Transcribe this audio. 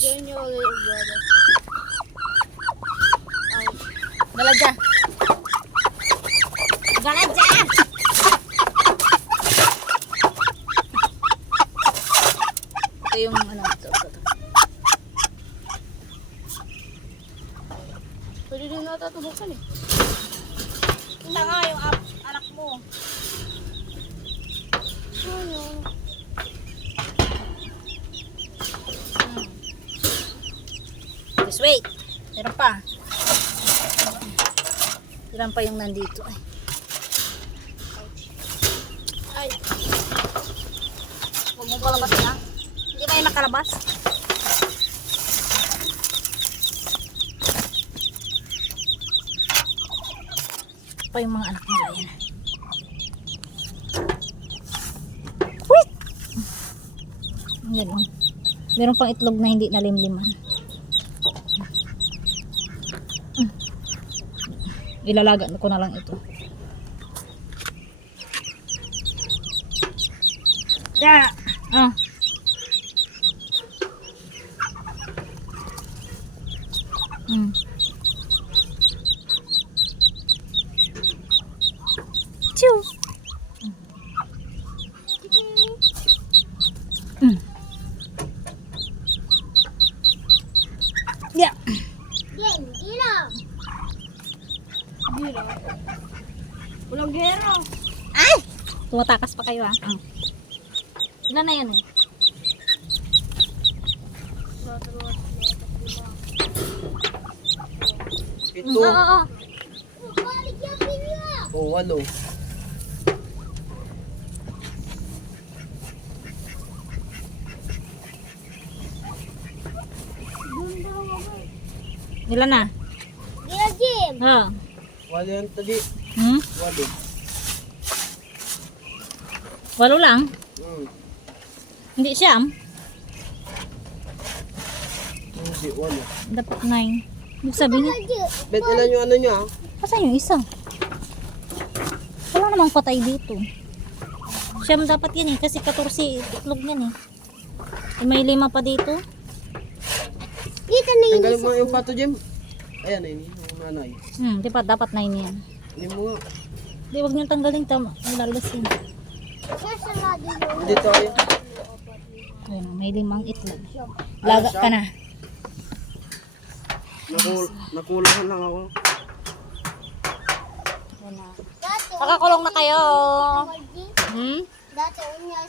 Genuinely brother. Galaja. Galaja. Ito yung ano. Ito. Pwede din nata tubukan eh. Ito nga yung anak mo. Ano? Just wait. Meron pa. Meron pa yung nandito. Ay. Huwag mo palabas na. Hindi ba yung nakalabas? Pa yung mga anak nila yan. Wait! Yan o. Meron pang itlog na hindi nalimliman. Ilalaga ko na lang ito. Yeah. Oh. Chew. Yeah. Yan, gila. Gila. Walang gero. Ay! Tumatakas pa kayo ah. Ilan na yan eh? Ito. Oo. Oh, ano? Ilan na? Gila, Jim. Oo. Walo yan tadi. Walo. 8 lang? Hindi siyam? Hindi, walo. Dapat 9. Ibig sabihin niya, Bet, ilan yung ano nyo ah? asan yung isa? Wala namang patay dito. Siyam dapat yan eh, kasi 14 itlog yan eh. May 5 pa dito. Dito na yun. Tanggalin mo yung pato, Jim. Ayan, ayun. Yung nanay. Dapat 9 yan. Hindi mo nga. Hindi, wag niyong tanggalin. Tama, ang lalas yun. Sasalado yun. Dito tayo. Ayun, may 5 itlog. Laga ka na. Nakulahan lang ako. Dati, Nakakulong na kayo. Jim. Hmm? Dati, unya